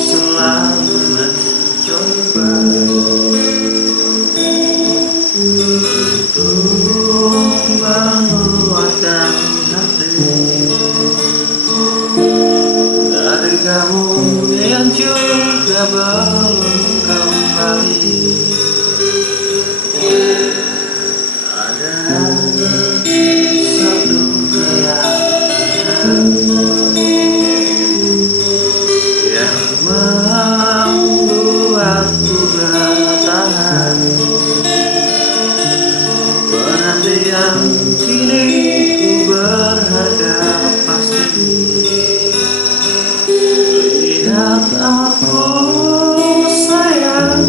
Selalu mencoba untuk menguatkan hati dari kamu yang juga belum kembali. Ada satu keyakinan yang membuatku bertahan. Penantian kini ku berharga pasti. Lihat aku sayang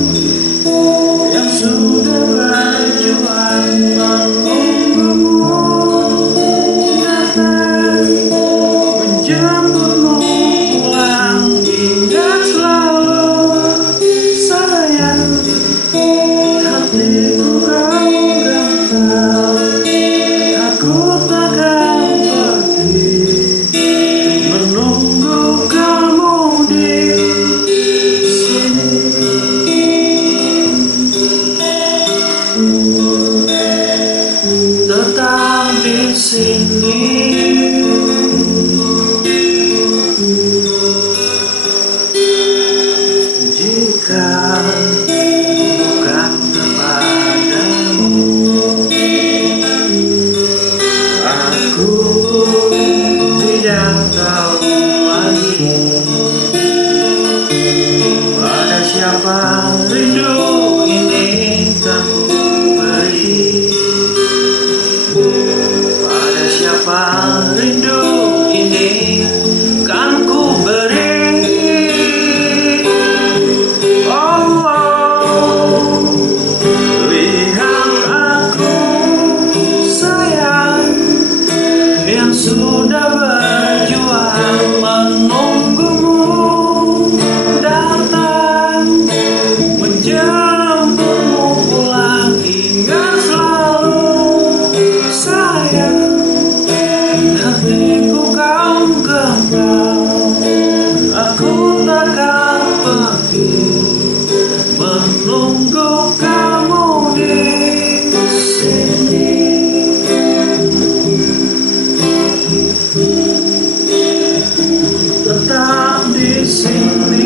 yang sudah berjuang menunggumu datang, menjemputmu pulang. Ingat selalu sayang, hatiku kau gentar. Aku takkan pergi menunggu kamu di sini. Tetap di sini. Jika bukan kepadamu, aku tidak tahu lagi pada siapa rindu ini kan ku beri. Pada siapa rindu ini kan ku beri. Oh, oh. Lihat aku sayang yang sudah berjuang menunggumu datang, menjemputmu pulang. Ingat selalu sayang, hatiku kau genggam. Aku takkan pergi menunggu kamu di sini. Tetap di sini.